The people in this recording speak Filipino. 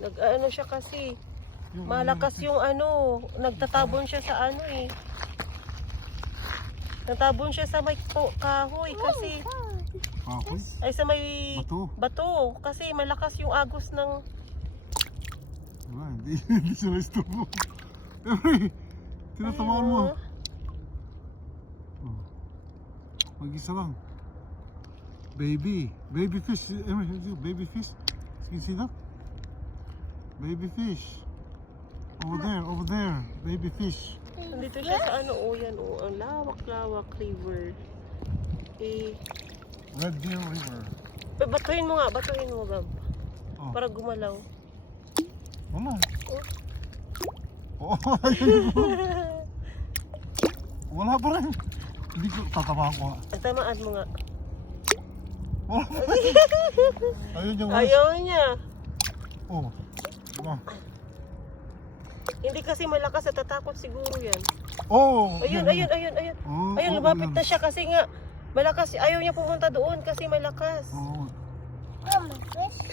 Nag-ano siya kasi. Malakas yung ano. Nagtatabon siya sa ano eh. Nagtabon siya sa may kahoy kasi. Kahoy? Ay sa may Bato. bato. Kasi malakas yung agos ng... Wala, hindi sila istubo. Tinatamaan mo. Oh. Mag-isa lang. Baby fish. Baby fish. Can you see that? Baby fish. Over there. Baby fish. Nandito siya sa ano, o yan, o. Ang lawak-lawak river. Eh, Red Deer River. batuhin mo, Gab. Oh. Para gumalaw. Wala. Oh. Oh. Wala pa rin. Hindi ko tatamaan ko nga. Tamaan mo nga. Wala pa rin. Ayun yung Ayaw niya. Oh. Diba? Hindi kasi malakas, natatakot siguro yan. Oh. Ayun. Oh, Ayun, oh, lumapit yan. na siya kasi nga malakas. Ayaw niya pumunta doon kasi malakas. Oh. Mama, fish.